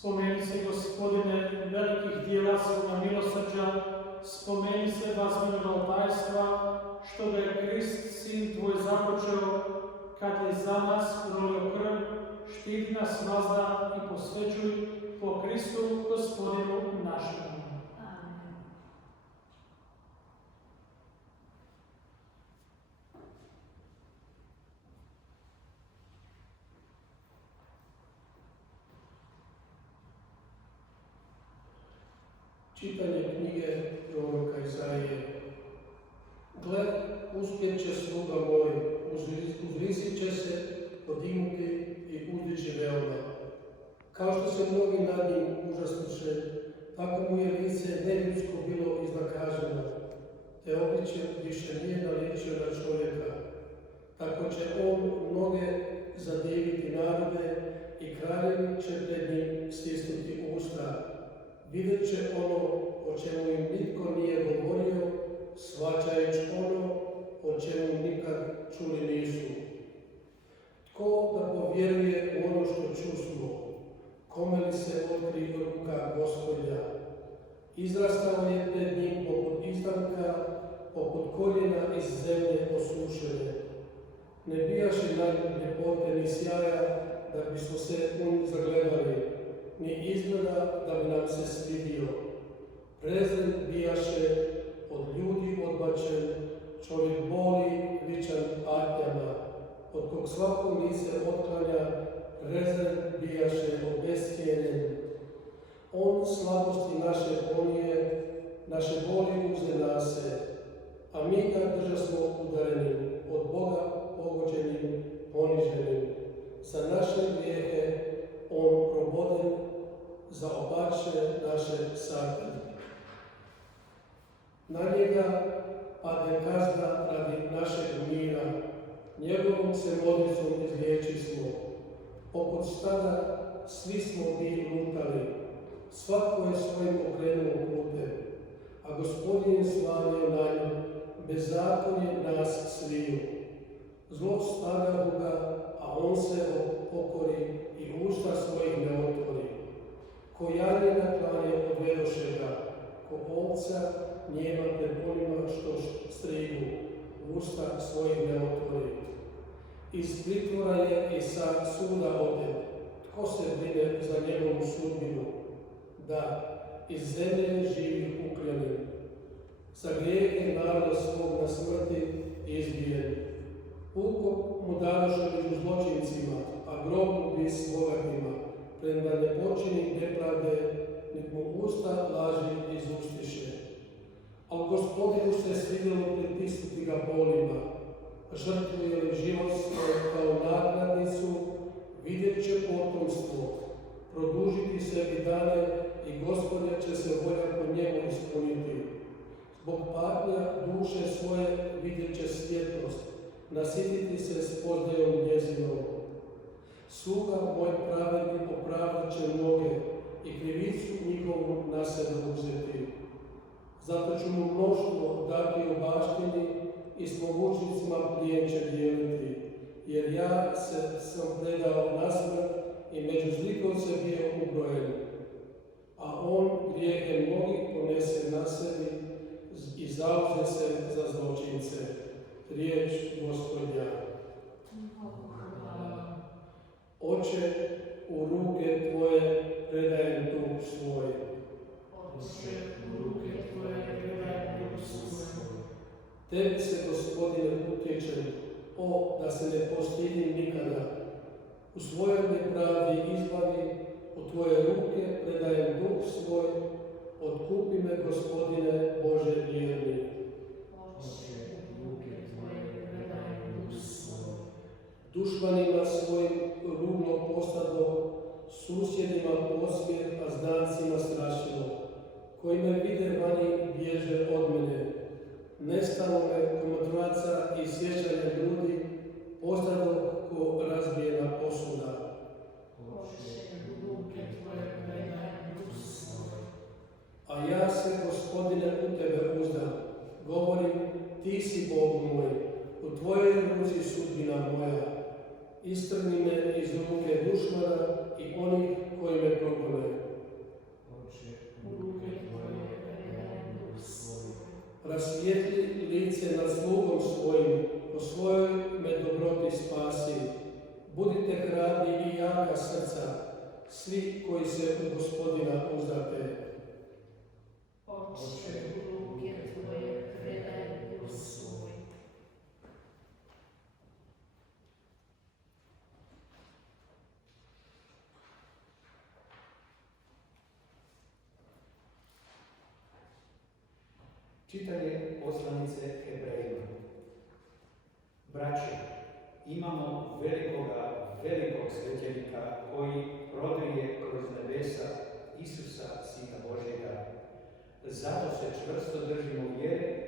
Spomeni se, Gospodine, velikih dijela svoga milosrđa, spomeni se vazmjenog oltarstva, što ga je Krist, Sin Tvoj, započeo, kad je za nas prolio krv, štiti nas mazda i posvećuj po Kristu, Gospodinu našemu. Amen. Čitanje knjige proroka Izaije. Gle, uspjet će sluga moj, uzvisit će se, podignuti i uzdići veoma. Kao što se mnogi nad njim užasnuše, tako mu je lice neljudsko bilo iznakaženo, te obličje više nije naličio na čovjeka. Tako će on mnoge zadiviti narode i kraljevi će pred njim stisnuti usta. Vidjet će ono o čemu im nitko nije govorio, shvaćajući ono o čemu nikad čuli nisu. Tko da povjeruje u ono što čusmo, kome li se otkri ruka Gospodja? Izrastao je pred njim poput izdanka, poput korijena iz zemlje osušene. Ne bijaše na ljepote ni sjaja, da bismo se zagledali, ni izgleda da bi nam se svidio. Prezren bijaše, od ljudi odbačen, čovjek boli, ličan patnjama, od kog svako lice otklanja, prezren bijaše, obescijenjen. On slabosti naše ponije, naše boli uze nase, a mi ga držasmo udarenim, od Boga pogođenim, poniženim. Za naše grijehe on proboden, za obače naše satnje. Na njega pade kazna radi našeg mira, njegovom se modricom izliječismo. Poput stada svi smo bili lutali, svatko je svojim okrenuo putem, a Gospodin je slavio na nju, bezakonje nas sviju. Zlo stavlja ga, a on se pokori i usta svojih ne otvori. Ko janjena klanje odvedoše ga, ko ovca njema pred onima što strigu, usta svojih ne otvori. Iz pritvora je i sa suda otet, tko se brine za njegovu sudbinu? Da, iz zemlje živih ukljanin. Za grijehe naroda svog na smrti izbijen. Ukop mu dadoše među zločincima, a grob mu bi s bogatima, premda ne počini nepravde, nek mu usta laži izustiše. Al Gospodinu se svidjelo pritisnuti ga bolima, žrtvuje li život svoj kao naknadnicu, vidjet će potomstvo, produžiti sebi dane i Gospodin će se volja po njemu ispuniti. Zbog patnja duše svoje vidjet će svjetlost, nasititi se spoznajom njezinom. Sluga moj pravedni opravdat će mnoge i krivicu njihovu na sebe uzeti. Zato ću mu mnoštvo dati u baštini i s mogućnicima plijen će dijeliti, jer ja sam predao na smrt i među zlikovce bio ubrojen. A on grijehe mnogih ponese na sebi i zauze se za zločince. Riječ Gospodnja. Oče, u ruke Tvoje predajem duh svoj. Oče, u ruke Tvoje predajem duh svoj. Tebi se, Gospodine, utječem, da se ne postidim nikada. U svojoj nepravdi izbavi, u Tvoje ruke predajem duh svoj, otkupi me, Gospodine, Bože vjerni. Oče, u ruke Tvoje predajem duh svoj. Dušmanima svojim ruglo postado, susjedima posmijeh, a znancima strašilo. Koji me vide vani, bježe od mene. Nestalo me komotvaca i sjećanja ljudi, postado ko razbijena posuda. Oče, u ruke Tvoje predajem duh svoj. A ja se, Gospodine, u Tebe uzdam. Govorim, Ti si Bog moj, u Tvojoj ruci sudbina moja. Istrgni me iz ruke dušmana i onih koji me progone. radni i jaka srca, svi koji se u Gospodina uzdate. Oče, u ruke Tvoje predaj duh svoj. Čitanje poslanice Hebrejima. Braće, imamo velikog svećenika koji prodrije kroz nebesa Isusa, Sina Božjega. Zato se čvrsto držimo vjere,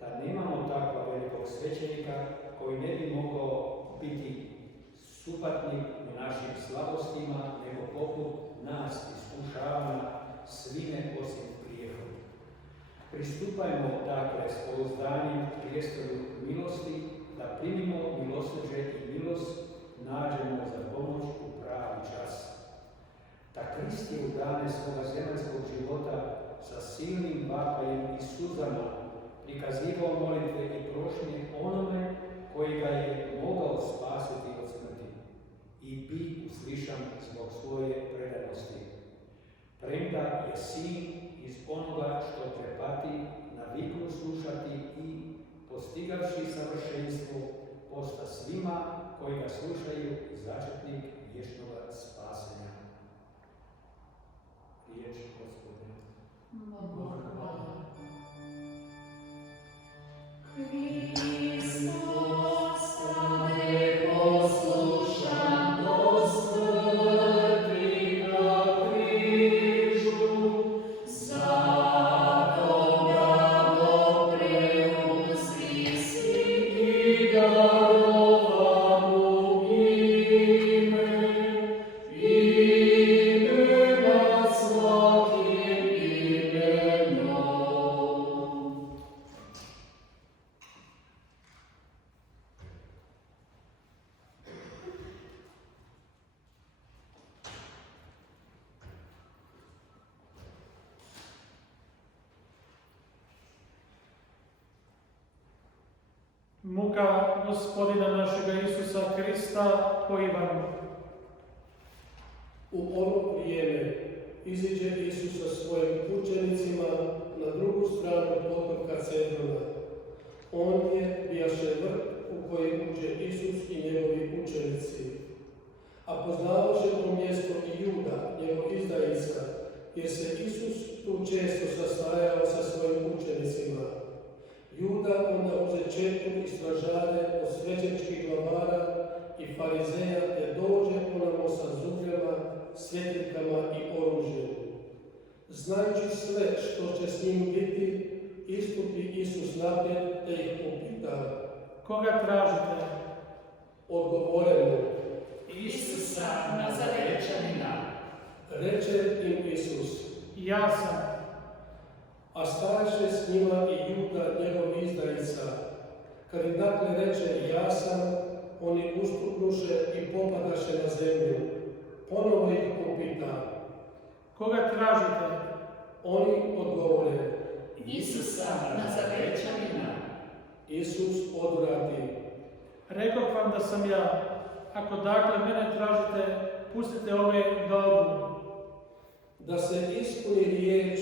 da nemamo takva velikog svećenika koji ne bi mogao biti supatnik u našim slabostima, nego poput nas iskušavana svime osim grijehom. Pristupajmo dakle s pouzdanjem prijestolju milosti, da primimo milosrđe i milost nađemo za pomoć u pravi čas. Da Krist je u dane svoga zemaljskog života sa silnim vapajem i suzama prikazivao molitve i prošnje onome koji ga je mogao spasiti od smrti i bi uslišan zbog svoje predanosti. Premda je sin iz onoga što prepati, naviknu slušati i, postigavši savršenstvo, posta svima koji ga slušaju začetnik vječnog spasenja. Riječ Gospodina. Bogu hvala. Hristos, Tebe poslušam do smrti na križu, zato blago preuzi si i darovan mu ime nad svakim imenom. Muka Gospodina našega Isusa Krista po Ivanu. U ono vrijeme iziđe Isus sa svojim učenicima na drugu stranu potoka Cedrona. On je bijaše vrt u koji uđe Isus i njegovi učenici. A poznavaše to mjesto i Juda, njegov izdajica, jer se Isus tu često sastajao sa svojim učenicima. Juda onda uze četu i stražare od svećeničkih glavara i farizeja, te dođe onamo sa zubljama, svjetiljkama i oružjem. Znajući sve što će s njim biti, istupi Isus naprijed te ih upita: Koga tražite? Odgovore mu: Isusa Nazarečanina. Reče im Isus: Ja sam. A stajaše s njima i Juda, njegov izdajica. Kad im dakle reče: Ja sam, oni ustuknuše i popadaše na zemlju. Ponovo ih upita: Koga tražite? Oni odgovore: Isusa Nazarečanina. Isus odvrati: Rekoh vam da sam ja. Ako dakle mene tražite, pustite ove da odu. Da se ispuni riječ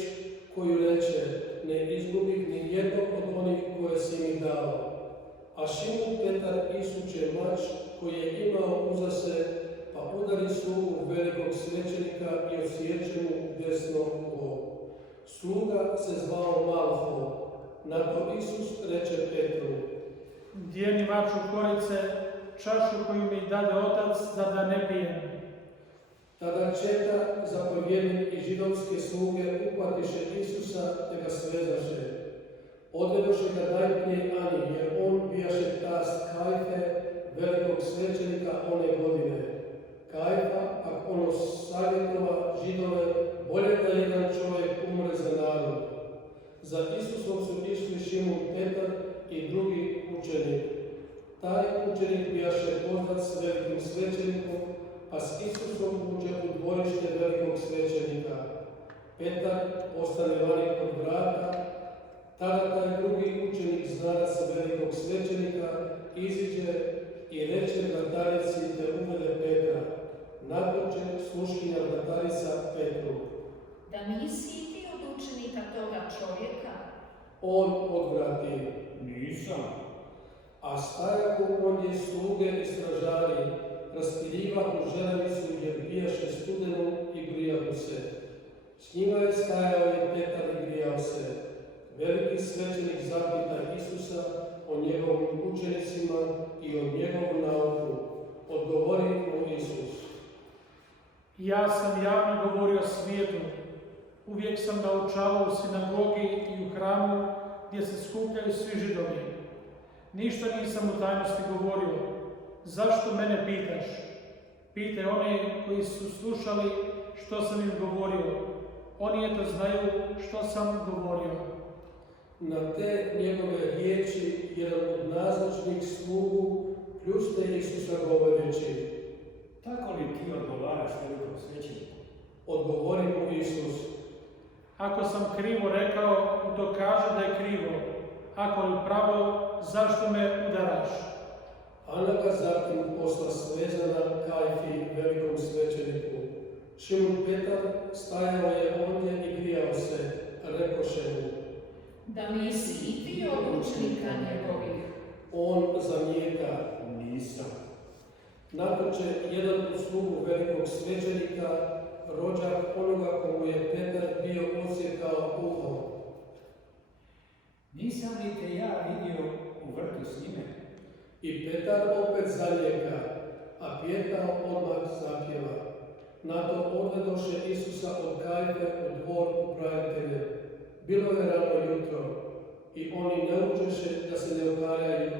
koju reče: Ne izgubih ni jednog od onih koje si mi dao. A Šimun Petar isuče mač koji je imao uza se, pa udari slugu velikog svećenika i odsječe mu desno uho. Sluga se zvao Malho. Na to Isus reče Petru: Dijeni mač u korice, čašu koju mi dade Otac, da ne pijem. Tada četa, zapovjednik i židovske sluge uhvatiše Isusa te ga svezaše. Odvedoše ga najprije Ani, jer on bijaše tast Kajfe, velikog svećenika one godine. Kajfa, pak ono savjetova Židove, bolje da jedan čovjek umre za narod. Za Isusom su išli Šimun Petar i drugi učenik. Taj učenik bijaše poznat s velikim svećenikom, pa s Isusom uđe u dvorište velikog svećenika. Petar ostane vani kod vrata. Tada taj drugi učenik, znanac velikog svećenika, iziđe i reče vratarici te uvede Petra: On odvrati, Nisam. a stajaku ondje sluge i stražari, raspirivahu želenicu jer bijaše studenu i grijahu se. S njima je stajao i Petar i grijao se. Veliki svećenik zapita Isusa o njegovim učenicima i o njegovu nauku. Odgovori mu Isus. Ja sam javno govorio svijetu. Uvijek sam naučavao u sinagogi i u hramu gdje se skupljaju svi Židovi. Ništa nisam u tajnosti govorio. Zašto mene pitaš? Pitaj one koji su slušali što sam im govorio. Oni eto znaju što sam govorio. Na te njegove riječi jedan od nazočnih slugu pljušte Isusa govoreći. Tako li ti odgovaraš velikom svećeniku? Odgovori mu Isus. Ako sam krivo rekao, dokaže da je krivo. Ako li pravo, zašto me udaraš? Ana ga zatim posla svezana Kajfi, velikom svećeniku. Šimun Petar stajao je ondje i grijao se, rekoše mu. Da nisi i ti od učenika njegovih. On zanijeka. Nisam. Natoče jedan od slugu velikog svećenika, rođak onoga komu je Petar bio odsjekao uho. Nisam li te ja vidio u vrtu s njime? I Petar opet zanijeka, a Pjetar odmah zapjeva. Na to odvedoše Isusa od Kajfe u dvor upravitelje. Bilo je rano jutro i oni ne učeše da se ne okaljaju,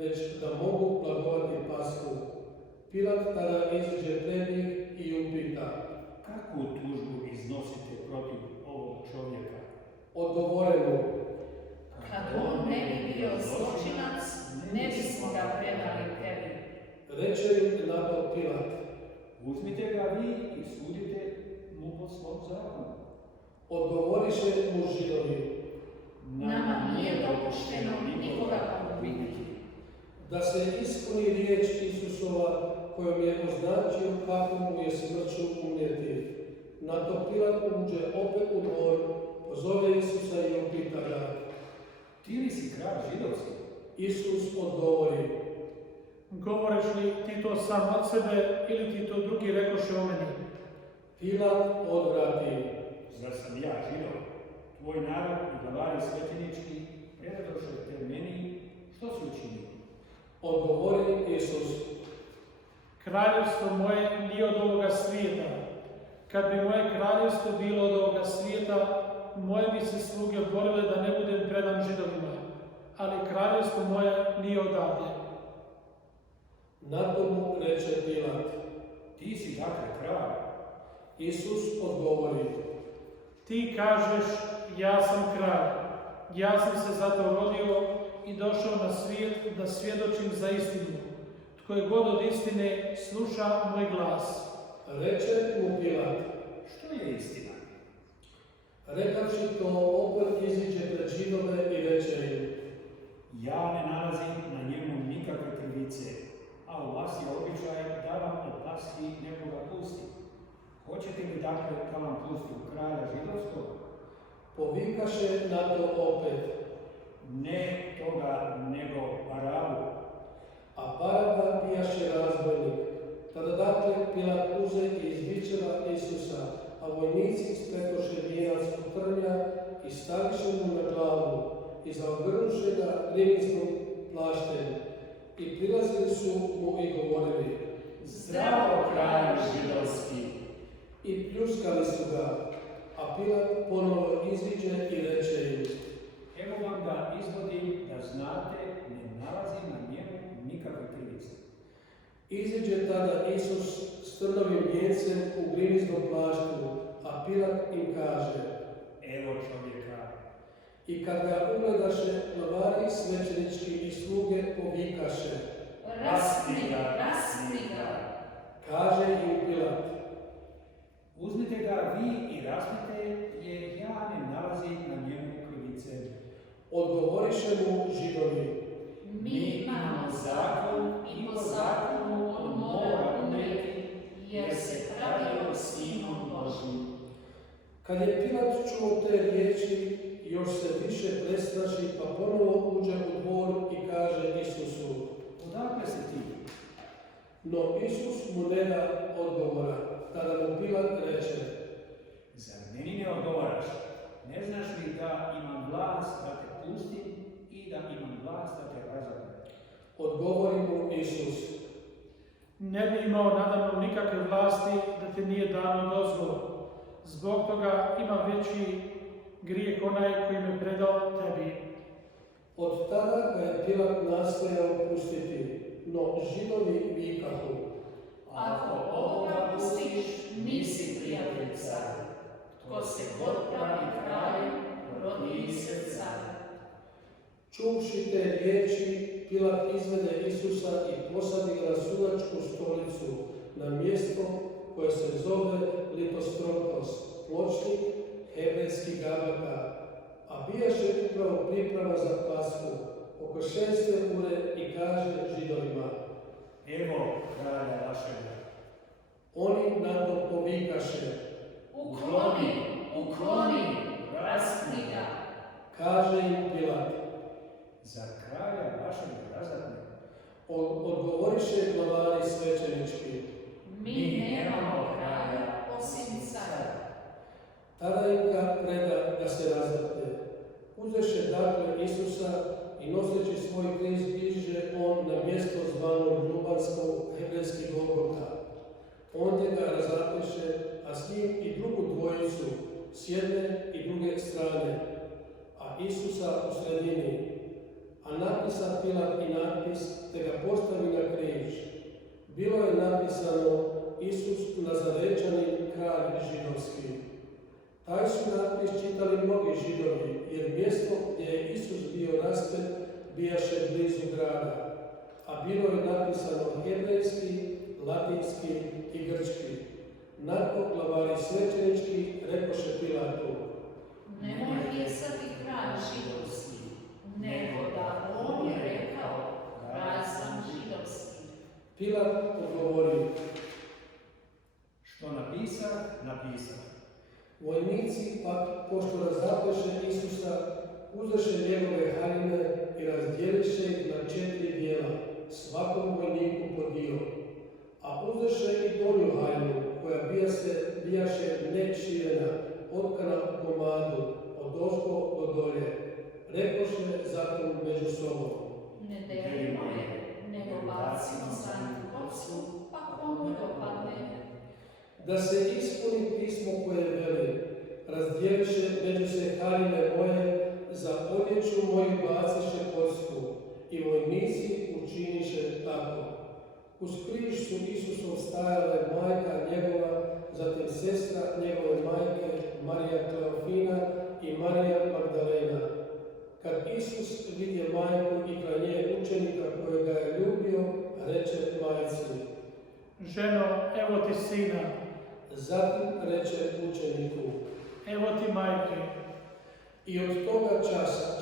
već da mogu blagovati Pashu. Pilat tada iziđe pred njih i upita. Kakvu tužbu iznosite protiv ovog čovjeka? Odgovore mu. Kad on ne bi bio zločinac, ne bismo ga predali tebi. Reče im na to Pilat. Uzmite ga vi i sudite mu po svom zakonu. Odgovoriše mu Židovi. Nama nije dopušteno nikoga pogubiti. Da se ispuni riječ Isusova kojom je označio kako mu je smrću umrijeti. Na to Pilat uđe opet u dvor, pozove Isusa i upita ga. Ti li si kralj židovski? Isus odgovori. Govoreš li ti to sam od sebe ili ti to drugi rekoše o meni? Pilat odvrati. Zar sam ja Židov? Tvoj narod i glavari svećenički predadoše te meni, što su učinili? Odgovori Isus. Kraljevstvo moje nije od ovoga svijeta. Kad bi moje kraljevstvo bilo od ovoga svijeta, moje bi se sluge borile da ne budem predan Židovima, ali kraljevstvo moje nije odavde. Na to mu reče Pilat. Ti si dakle kralj. Isus odgovori. Ti kažeš, ja sam kralj. Ja sam se zato rodio i došao na svijet da svjedočim za istinu. Tko je god od istine, sluša moj glas. Reče mu Pilat. Što je istina? Rekavši to, opet iziđe pred Židove i reče im. Ja ne nalazim na njemu nikakve krivice, a u vas je običaj da vam od Paski nekoga pusti. Hoćete li dakle da vam pusti u kralja židovskog? Povikaše na to opet. Ne toga, nego Barabu. A Baraba bijaše razbojnik. Tada dakle Pilat uze i izbičeva Isusa, a vojnici splekoše vijenac od trnja i staviše mu na glavu i zaogrnuše ga rimskom plaštem. I prilazili su mu i govorili. Zdravo, kralju židovski! I pljuskali su ga, a Pilat ponovo iziđe i reče im. Evo vam da izvodim da znate, ne nalazim na njemu nikakve krivice. Iziđe tada Isus s trnovim vijencem u grimiznom plaštu, a Pilat im kaže. Evo čovjeka. I kad ga ugledaše, glavari svećenički i sluge povikaše. Raspni ga, raspni ga. Kaže im Pilat. Uzmite ga vi i raspnite, jer ja ne nalazim na njemu krivice. Odgovoriše mu Židovi. Mi imamo zakon i po zakonu on mora umrijeti, jer se pravio Sinom Božim. Kad je Pilat čuo te riječi, još se više prestraši pa ponovo uđe u dvor i kaže Isusu: Odakle si ti? No Isus mu ne da odgovora. Tada mu Pilat reče: Zar meni ne odgovaraš? Ne znaš li da imam vlast da te pustim i da imam vlast da te razapnem? Odgovori mu Isus: Ne bi imao nadamnom nikakve vlasti da ti nije dano dozvolu. Zbog toga ima veći grijeh onaj koji me predao tebi. Od tada ga je Pilat nastojao pustiti, no Židovi vikahu: Ako ovoga pustiš, nisi prijatelj caru. Tko se god pravi kraljem, rodi iz srca. Čuvši te riječi, Pilat izvede Isusa i posadi ga na sudačku stolicu, na mjesto koje se zove Litostrotos, pločnik, hebrejski Gabata, a bijaše upravo priprava za Pashu, oko 6. ure, i kaže Židovima: Evo kralja vašega. Oni na to povikaše: Ukloni, ukloni, raspni ga. Kaže im Pilat. Zar kralja vašeg razapne? Odgovoriše glavari svećenički: Mi nemamo kralja osim cara. Tada im ga preda da se razapne. Uzeše dakle Isusa i noseći svoj križ diže on na mjesto zvano Ljubansko, hebrejski Golgota. Ondje ga razapeše, a s njim i drugu dvojicu, s jedne i druge strane, a Isusa u sredini. A napisa Pilat i natpis, te ga postavi na križ. Bilo je napisano: Isus Nazarečanin, kralj židovski. Taj su natpis čitali mnogi Židovi, jer mjesto gdje je Isus bio raspet bijaše blizu grada, a bilo je napisano hebrejski, latinski i grčki. Nakon glavari svećenički rekoše Pilatu: Nemoj pisati kralj židovski, nego da on je rekao: kralj sam židovski. Pilat odgovori: Što napisah, napisah. Vojnici pak, pošto razapeše Isusa, uzeše njegove haljine i razdjeliše ih na 4 dijela, svakom vojniku po dio. A uzeše i donju haljinu, koja bijaše neširena, otkana u komadu, od ozgo do dolje. Rekoše zatim među sobom: Ne delimo je, nego bacimo zadnju kocku, pa komu dopadne. Da se ispuni pismo koje veli: razdjeliše među se haljine moje, za odjeću moju baciše kocku, i vojnici učiniše tako. Uz križ su Isusov stajale majka njegova, zatim sestra njegove majke, Marija Kleofina i Marija Magdalena. Kad Isus vidje majku i kraj nje učenika kojega je ljubio, reče majci: Ženo, evo ti sina, Zatim reče učeniku: evo ti majke. I od toga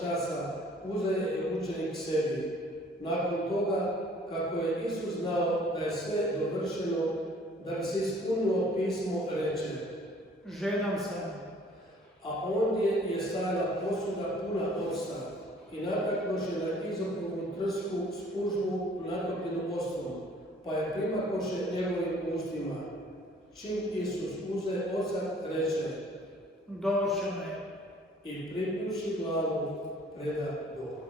časa uze je učenik sebi. Nakon toga, kako je Isus znao da je sve dovršeno, da bi se ispunilo pismo, reče: Ženam se. A ondje je stajala posuda puna octa i nataknuše na izokružnu trsku spužvu natopljenu ostrom, pa je primakoše njegovim ustima. Čim Isus uze ocak, reče: Dovršeno je. I pripivši glavu, preda Bogu.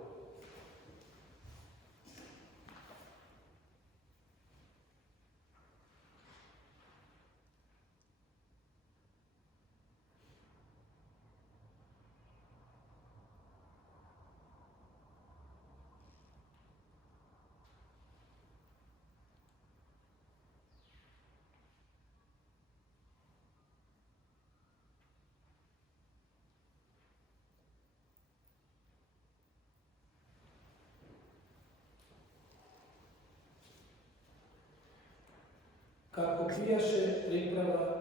Kako bijaše priprava,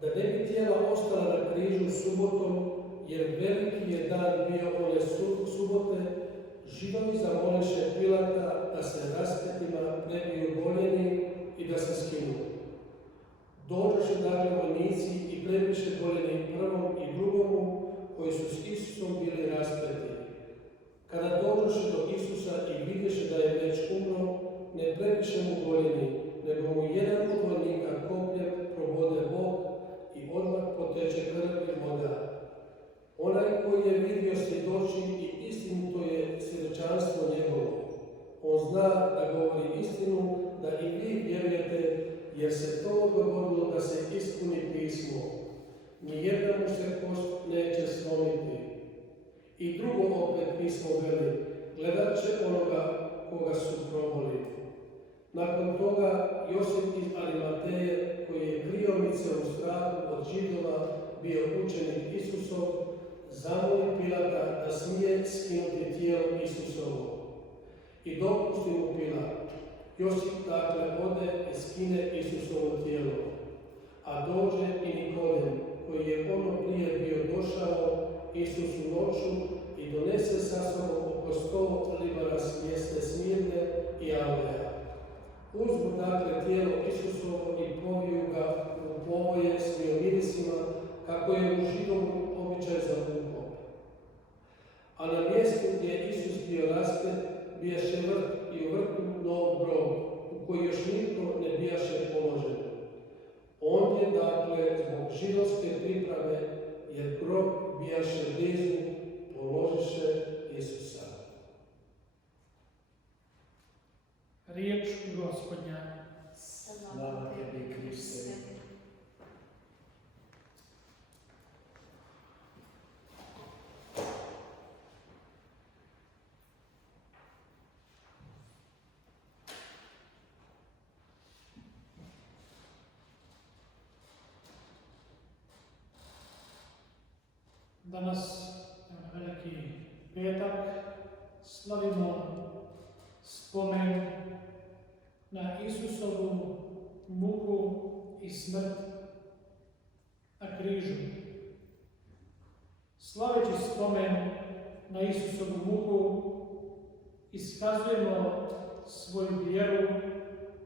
da ne bi tijela ostala na križu subotom, jer veliki je dan bio one subote, Židovi zamoliše Pilata da se raspetima prebiju goljeni i da se skinu. Dođoše dakle vojnici i prebiše goljeni prvom i drugomu, koji su s Isusom bili raspeti. Kada dođoše do Isusa i vidješe da je već umro, ne prepiše mu goljeni, nego mu jedan od vojnika kopljem probode bok i odmah poteče krv i voda. Onaj koji je vidio svjedoči i istinito je svjedočanstvo njegovo. On zna da govori istinu, da i vi vjerujete, jer se to dogodilo da se ispuni pismo. Nijedna mu se kost neće slomiti. I drugo opet pismo veli, gledat će onoga koga su proboli. Nakon toga Josip iz Arimateje, koji je kriomice u strahu od Židova bio učenik Isusov, zamoli Pilata da smije skinuti tijelo Isusovo. I dopusti mu Pilat. Josip dakle ode i skine Isusovo tijelo. A dođe i Nikodem, koji je ono prije bio došao Isusu noću i donese sa sobom oko 100 libara s mjesta Smirne i Aleja. Uzmu dakle tijelo Isusovo i poviju ga u povoje s mirisima, kako je u Židovu običaj za ukop. A na mjestu gdje je Isus bio raspet, bijaše vrt i u vrtu nov grob, u koji još nitko ne bijaše položen. On je dakle zbog židovske priprave, jer grob bijaše blizu, položiše Isusa. Riječ Gospodnja. Slava tebi, Kriste. Danas, na veliki petak, slavimo spomen na Isusovu muku i smrt na križu. Slaveći spomen na Isusovu muku, iskazujemo svoju vjeru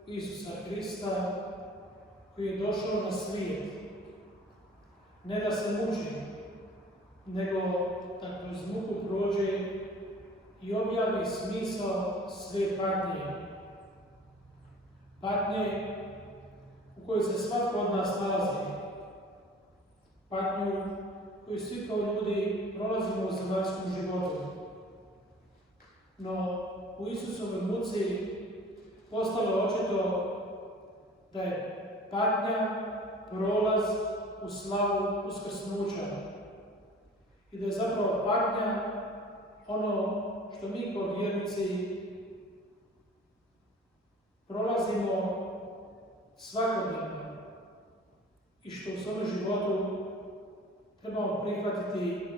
u Isusa Krista, koji je došao na svijet, ne da se muči, nego da kroz muku prođe i objavi smisao sve patnje. Patnje u kojoj se svatko od nas nalazi. Patnju koju svi kao ljudi prolazimo u zemaljskom životu. No, u Isusovoj muci postalo očito da je patnja prolaz u slavu uskrsnuća. I da je zapravo patnja ono što mi kao vjernici prolazimo svakodnevno i što u svom životu trebamo prihvatiti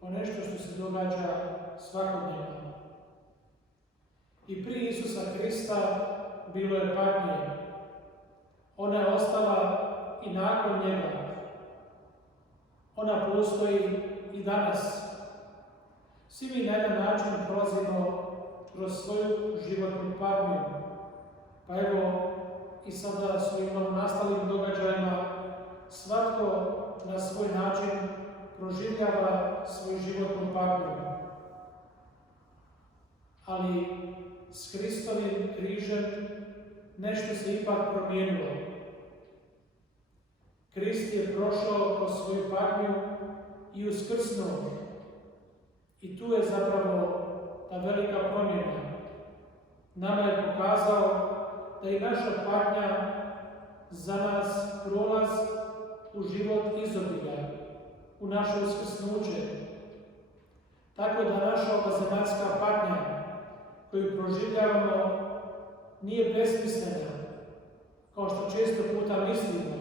kao nešto što se događa svakodnevno. I prije Isusa Krista bilo je patnje. Ona je ostala i nakon njega. Ona postoji i danas. Svi mi na jedan način prolazimo kroz svoju životnu patnju. Pa evo i sada svojim nastalim događajima svatko na svoj način proživljava svoju životnu patnju. Ali s Kristovim križem nešto se ipak promijenilo. Krist je prošao kroz svoju patnju i uskrsnuo. I tu je zapravo ta velika promjena. Nama je pokazao da i naša patnja za nas prolaz u život izobilja, u naše uskrsnuće. Tako da naša ova zemaljska patnja koju proživljavamo nije besmislena, kao što često puta mislimo.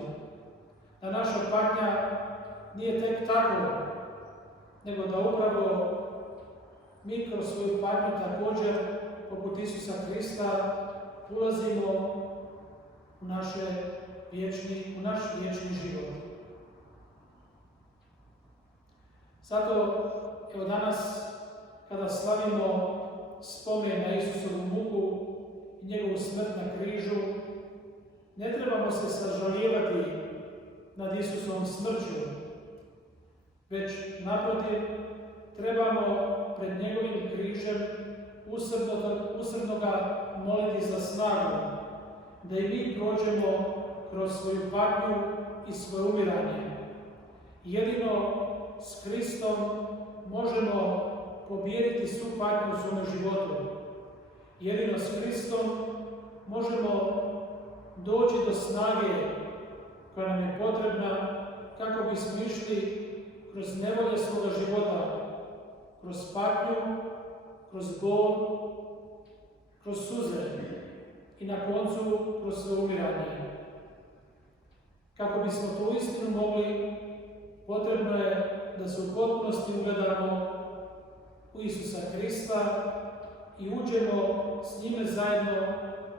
Da naša patnja nije tek tako, nego da upravo mi kroz svoju patnju također, poput Isusa Krista, ulazimo u naš vječni život. Zato, evo danas, kada slavimo spomen na Isusovu muku i njegovu smrt na križu, ne trebamo se sažalijevati nad Isusovom smrću, već naprotiv trebamo pred njegovim križem usrdno ga moliti za snagu, da i mi prođemo kroz svoju patnju i svoje umiranje. Jedino s Kristom možemo pobijediti svu patnju u svome životu. Jedino s Kristom možemo doći do snage koja nam je potrebna kako bismo išli kroz nevolje svoga života, kroz patnju, kroz bol, kroz suze i na koncu kroz svoje umiranje. Kako bismo to uistinu mogli, potrebno je da se u potpunosti ugledamo u Isusa Krista i uđemo s njime zajedno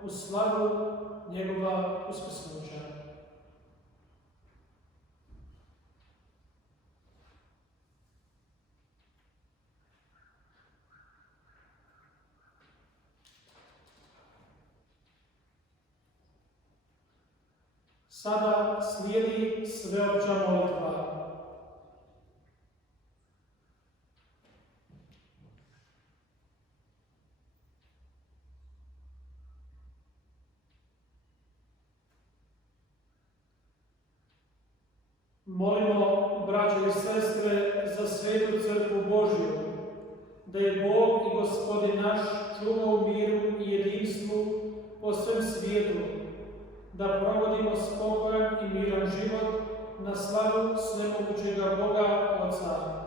u slavu njegova uskrsnuća. Sada slijedi sveopća molitva. Molimo, braćo i sestre, za svetu crkvu Božju, da je Bog i Gospodin naš čuva u miru i jedinstvu po svem svijetu, da provodimo spokojan i miran život na slavu svemogućega Boga Oca.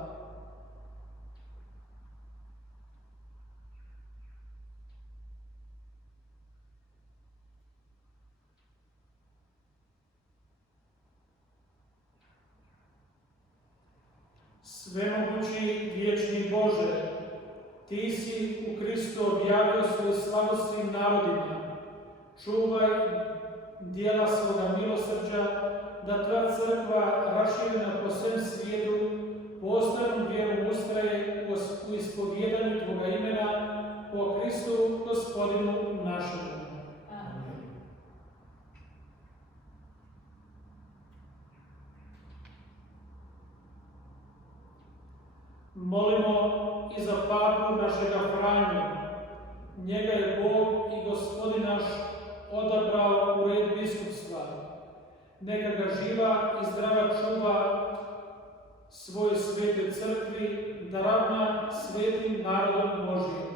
Svemogući vječni Bože, Ti si u Kristu objavio svoju slavu svim narodima. Čuvaj djela svoga milosrđa, da Tvoja crkva raširena po svem svijetu, postojnom vjerom ustraje u ispovjedanju Tvoga imena, po Kristu Gospodinu našemu. Amen. Molimo i za papu našega Franju. Njega je Bog i Gospodin naš odabrao u red biskupstva. Neka ga živa i zdrava čuva svoj svetoj crkvi, da ravna svetim narodom Božijim.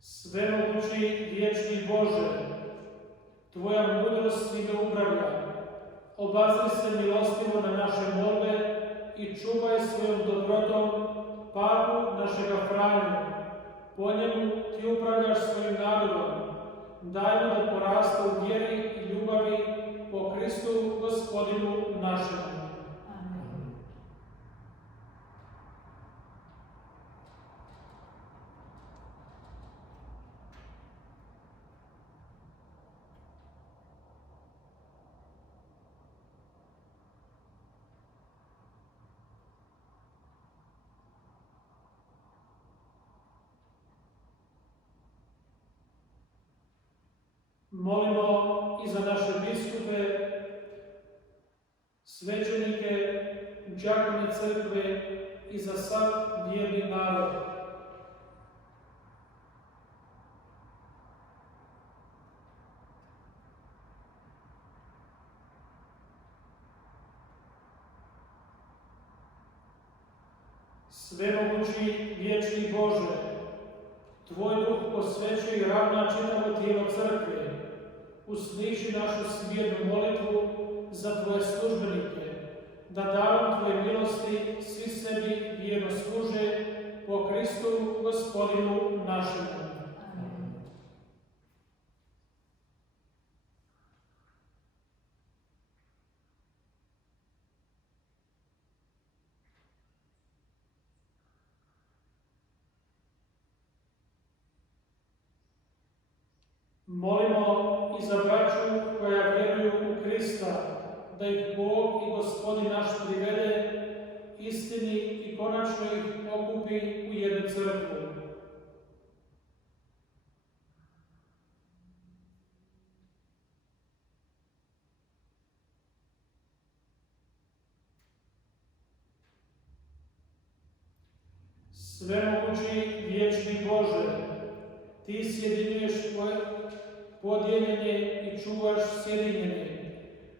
Svemogući vječni Bože, Tvoja mudrost svime upravlja. Obazri se milostivo na naše molbe i čuvaj svojom dobrotom papu našega Franju. Po njemu Ti upravljaš svojim narodom. Daj mu da porasta u vjeri i ljubavi po Kristu Gospodinu našemu. Amen. Molimo i za naše biskupe, svećenike, đakone crkve i za sav vjerni narod. Svemogući vječni Bože, Tvoj duh posvećuje i ravna čitavo tijelo crkve. Usliši našu smjernu molitvu za Tvoje službenike, da darom Tvoje milosti svi sebi vjerno služe po Kristu Gospodinu našemu. Amen. Molimo i za braću koja vjeruju u Krista, da ih Bog i Gospodin naš privede istini i konačno ih okupi u jednu crkvu. Svemogući vječni Bože, Ti sjedinjuješ podijeljenje i čuvaš sjedinjenje.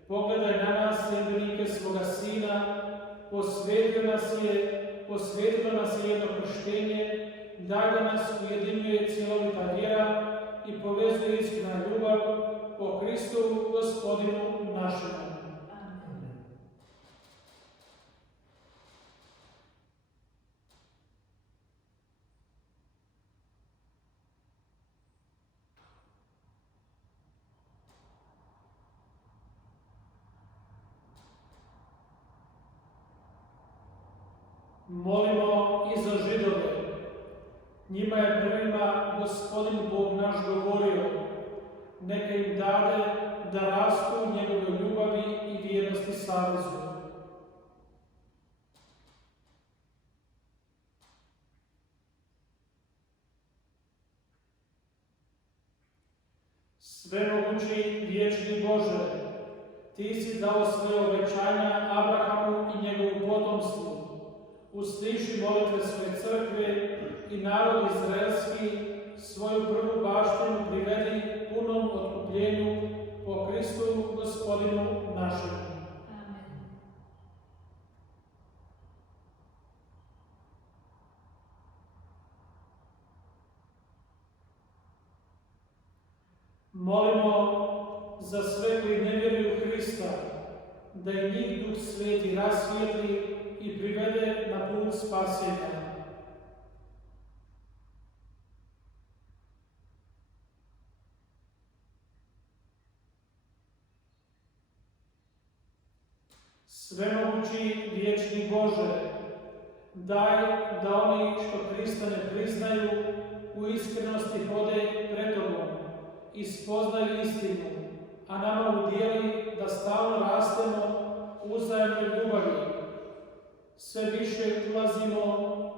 Pogledaj na nas, sljedbenike svoga Sina, posvetilo nas je jedno krštenje, daj da nas ujedinjuje cjelovita vjera i povezuje iskrena ljubav po Kristu Gospodinu našemu. Molimo i za Židove. Njima je prvima Gospodin Bog naš govorio, neka im dade da rastu u njegovoj ljubavi i vjernosti savezu. Svemogući vječni Bože, Ti si dao svoje obećanja Abrahamu i njegovu potomstvu. Usliši molitve svoje crkve i narod izraelski svoju prvu baštinu privedi punom otkupljenju po Kristu Gospodinu našemu. Molimo za sve koji ne vjeruju u Hrista, da i njih Duh Sveti rasvijetli i privede na put spasenja. Svemogući vječni Bože, daj da oni što Hrista ne priznaju u iskrenosti hode pred Tobom i spoznaju istinu, a nama udijeli da stalno rastemo u uzajamnoj ljubavi. Sve više ulazimo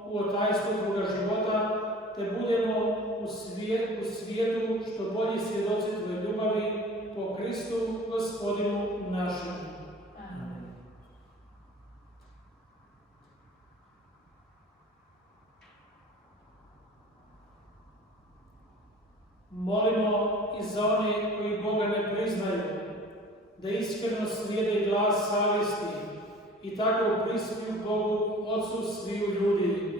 u otajstvo druga života, te budemo u svijetu što bolji svjedoci Tvoje ljubavi po Kristu Gospodinu našemu. Amen. Molimo i za one koji Boga ne priznaju, da iskreno slijede glas savjesti i tako prispiju Bogu, Otcu sviju ljudi.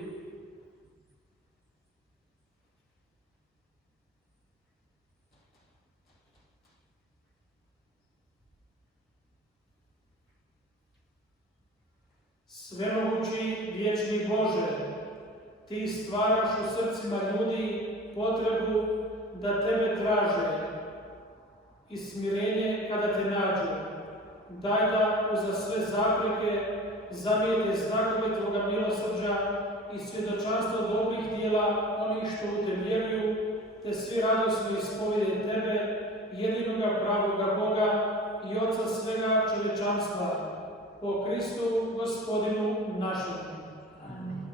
Svemogući vječni Bože, Ti stvaraš u srcima ljudi potrebu da Tebe traže i smirenje kada Te nađu. Daj da uza sve zapreke zamijete znakove Tvoga milosrđa i svjedočanstvo dobrih dijela onih što u Te vjeruju, te svi radosno ispovjede Tebe, jedinoga pravoga Boga i Otca svega čovječanstva, po Kristu Gospodinu našemu. Amen.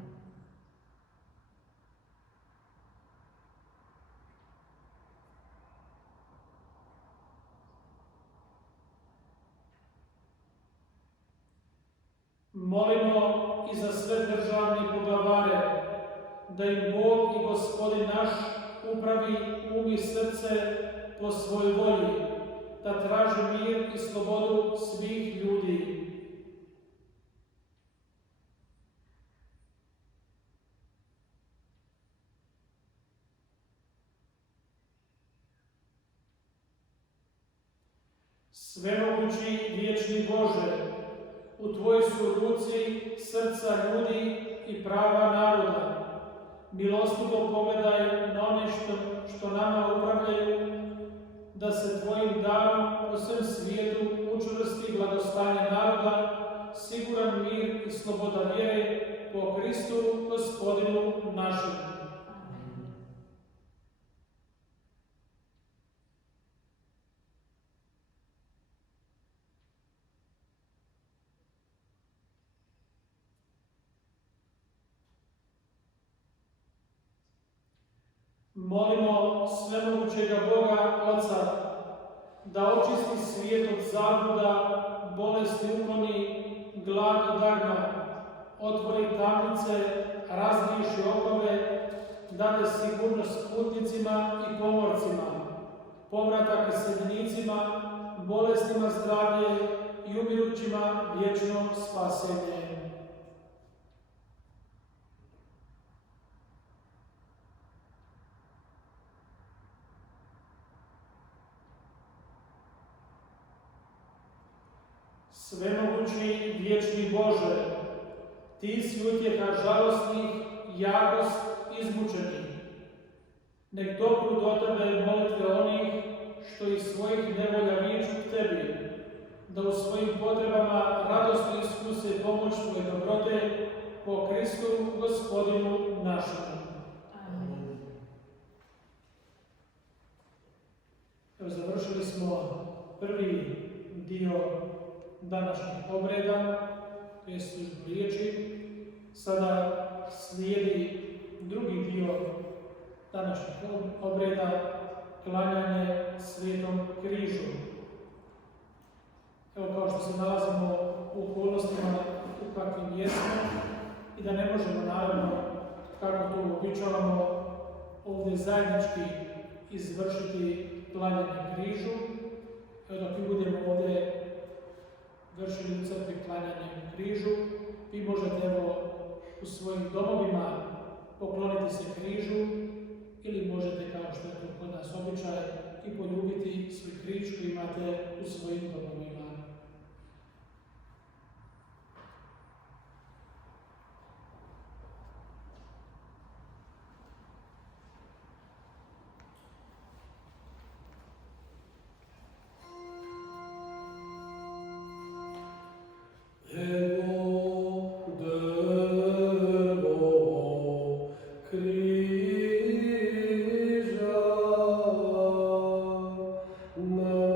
Molimo i za sve državne poglavare, da im Bog i Gospodin naš upravi um i srce po svojoj volji, da traže mir i slobodu svih ljudi. Svemogući vječni Bože, u Tvojoj su ruci srca ljudi i prava naroda. Milostivo pogledaj na one što nama upravljaju, da se Tvojim darom po svem svijetu učvrsti blagostanje naroda, siguran mir i sloboda vjere po Kristu Gospodinu našemu. Molimo svemogućega Boga Oca da očisti svijet od zabluda, bolesti ukloni, glad odagna, otvori tamnice, razriješi okove, dade sigurnost putnicima i pomorcima, povratak iseljenicima, bolestima zdravlje i umirućima vječno spasenje. Svemogući vječni Bože, Ti si utjeha žalostnih, jakost izmučenih. Nek dopru do Tebe molitve onih što iz svojih nevolja viču k Tebi, da u svojim potrebama radosno iskuse pomoć Tvoje dobrote po Kristu Gospodinu našemu. Amen. Evo, završili smo prvi dio današnjih obreda, to je službu riječi. Sada slijedi drugi dio današnjih obreda, klanjanje Svetom križu. Evo, kao što se nalazimo u okolnostima u kakvim jesmo i da ne možemo, naravno, kako to uobičavamo, ovdje zajednički izvršiti klanjanje križu. Evo, dok mi budemo ovdje vršili u crkvi klanjanje križu, vi možete, evo, u svojim domovima pokloniti se križu ili možete, kao što je to kod nas običaj, i poljubiti svoj križ koji imate u svojim domovima. Na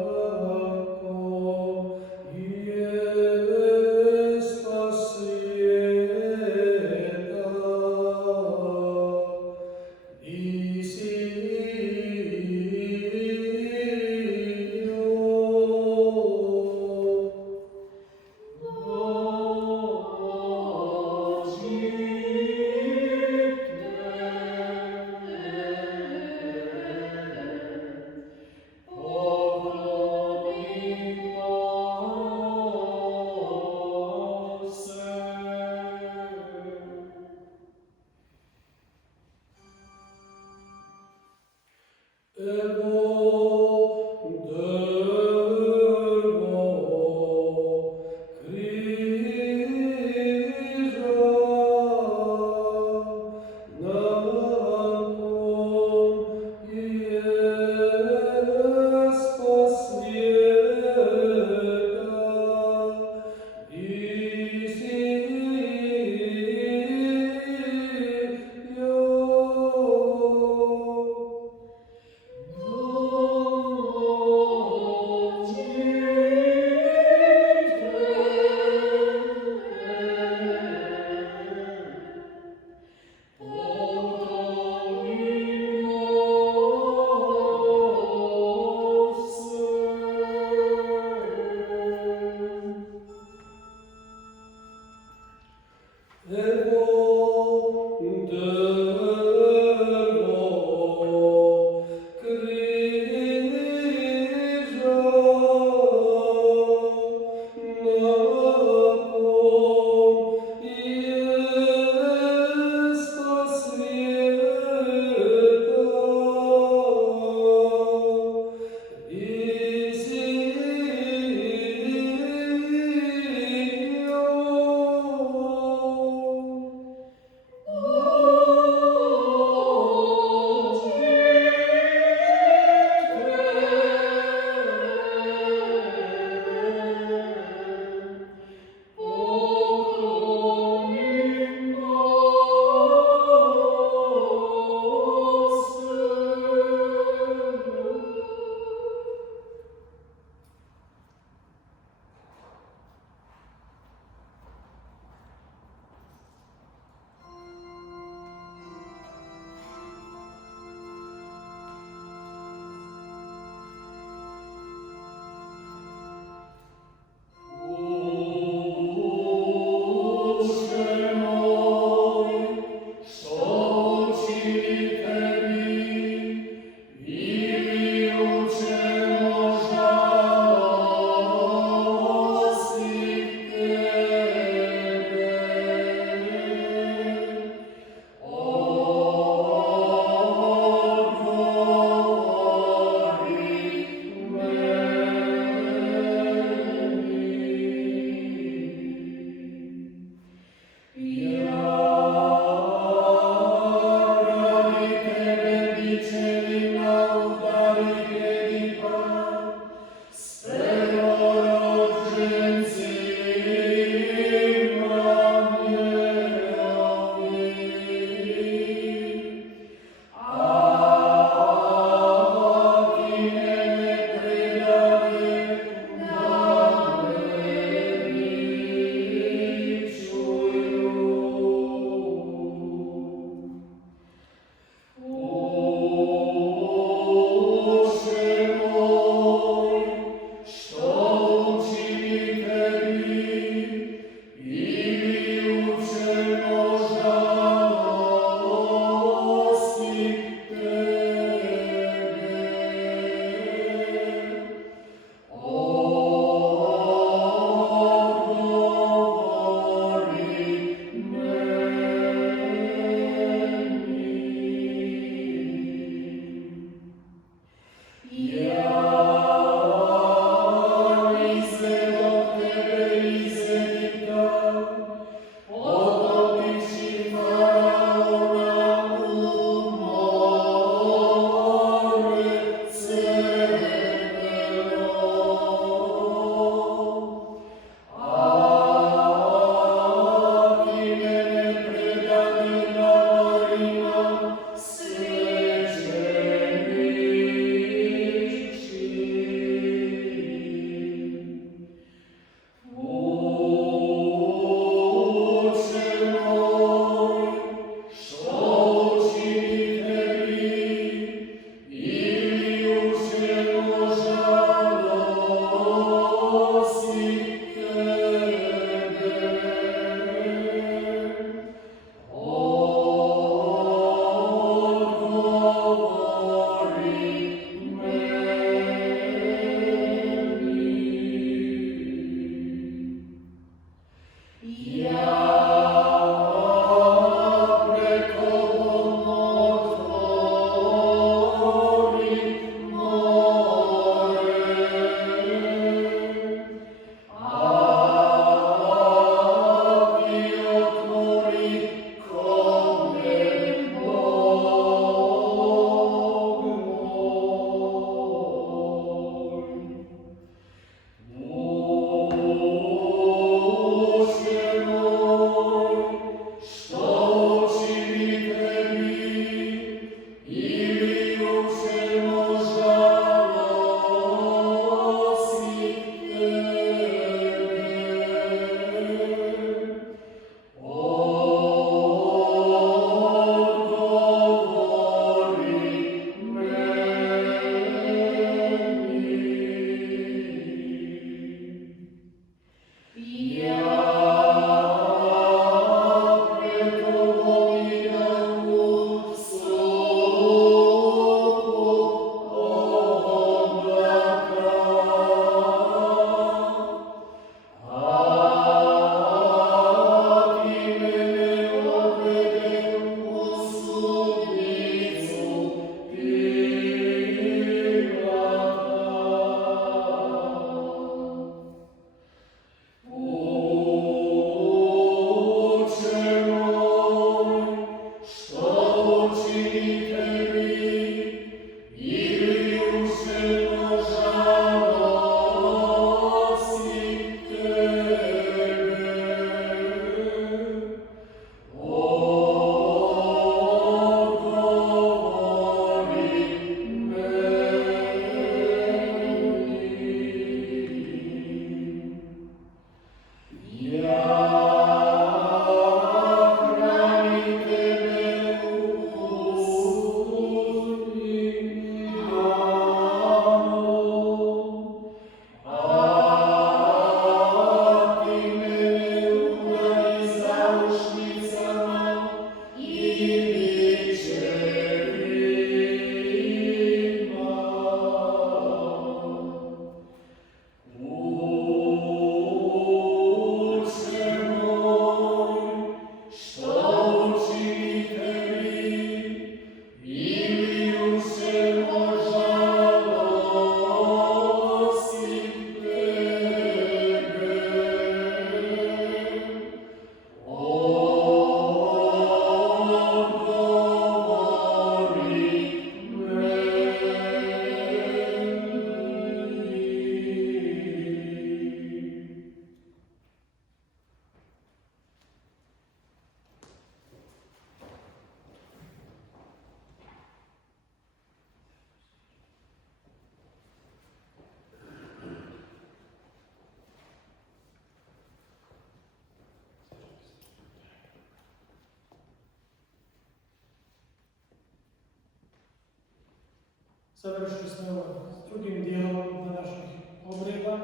Završili smo ovo s drugim dijelom današnjih obreda.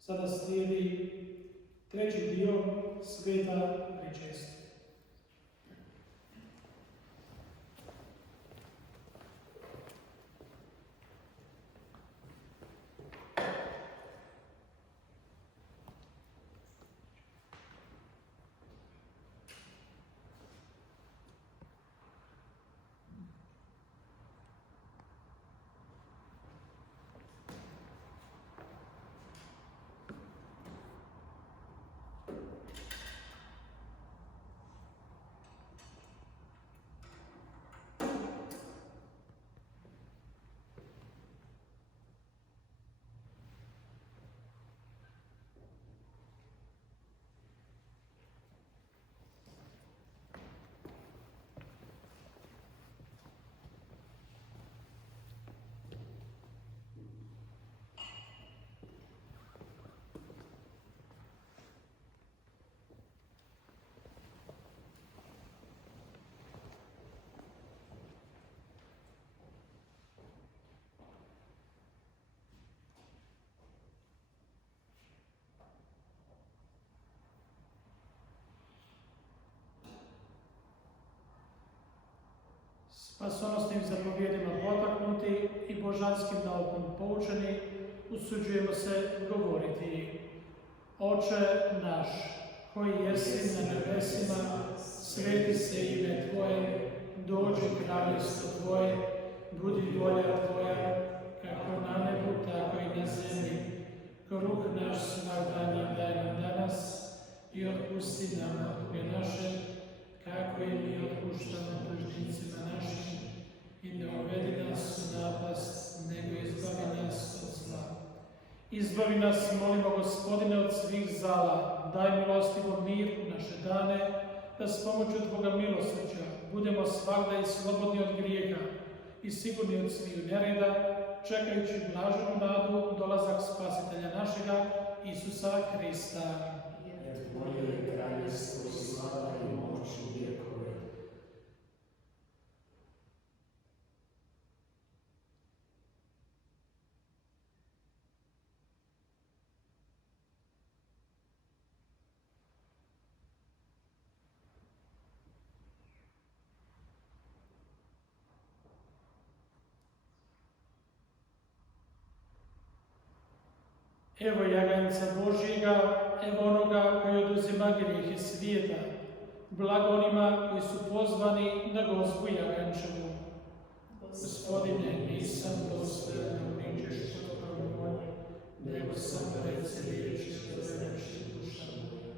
Sada slijedi treći dio sveta pričesti. Spasonosnim zapovjedima potaknuti i božanskim naukom poučeni, usuđujemo se govoriti: Oče naš, koji jesi na nebesima, sveti se ime Tvoje, dođi kraljevstvo Tvoje, budi volja Tvoja, kako na nebu, tako i na zemlji. Kruh naš svagdanji daj nam danas i otpusti nam dugove naše, kako i mi otpuštamo dužnicima našim, i ne uvedi nas u napast, nego izbavi nas od zla. Izbavi nas, molimo Gospodine, od svih zala, daj milostivo mir u naše dane, da s pomoću Tvoga milosrđa budemo svagda i slobodni od grijeha i sigurni od svih nereda, čekajući blaženu nadu dolazak Spasitelja našega, Isusa Krista. Jer Tvoje je kraljevstvo, slava i moć u vjekove. Evo jaganjca Božjega, evo onoga koji oduzima grijehe svijeta. Blago onima koji su pozvani na gozbu jagančevu. Gospodine, nisam dostojan da uđeš pod pravu moju, nego sam reci riječi da završi duša moja.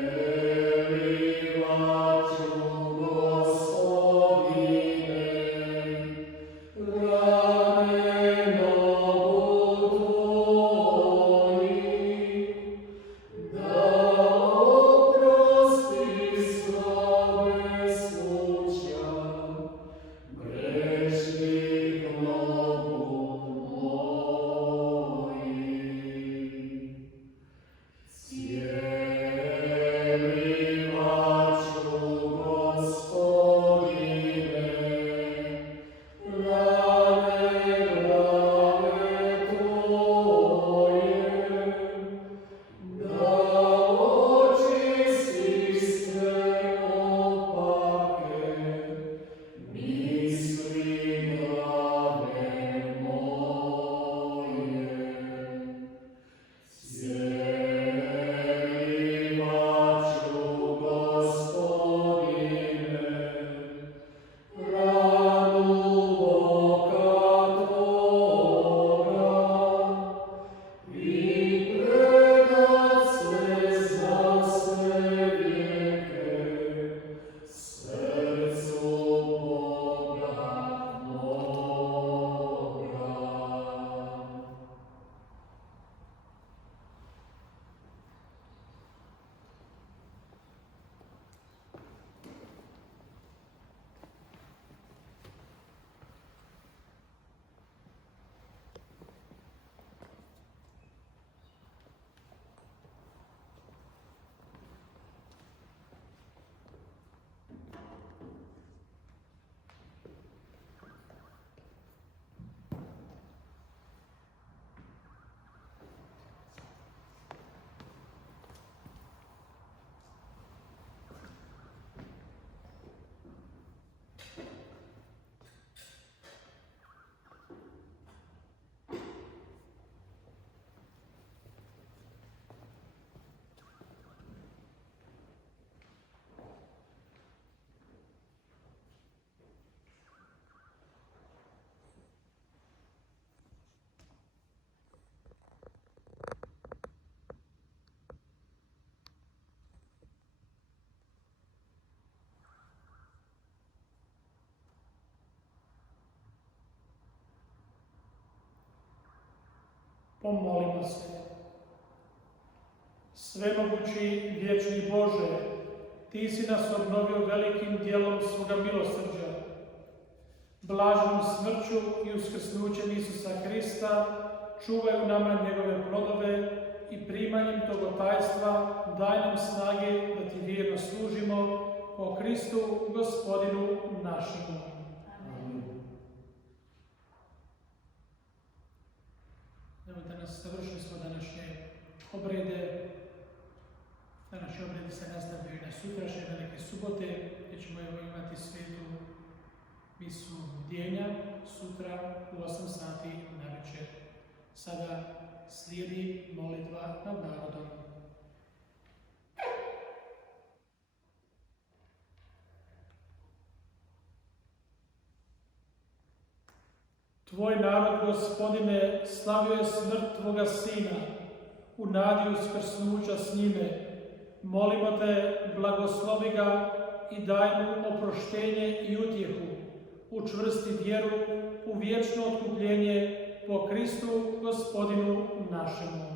Yeah. Pomolimo se. Svemogući vječni Bože, Ti si nas obnovio velikim dijelom svoga milosrđa. Blaženom smrću i uskrsnućem Isusa Krista čuvaju nama njegove plodove i primanjem toga tajstva daj nam snage da Ti vjerno služimo po Kristu Gospodinu našemu. Evo danas završili smo današnje obrede. Današnje obrede se nastavljaju i na sutrašnje velike subote, gdje ćemo imati svetu misu bdjenja sutra u 8 sati navečer. Sada slijedi molitva nad narodom. Tvoj narod, Gospodine, slavio je smrt Tvoga Sina, u nadi uskrsnuća s njime. Molimo Te, blagoslovi ga i daj mu oproštenje i utjehu, učvrsti vjeru u vječno otkupljenje po Kristu Gospodinu našemu.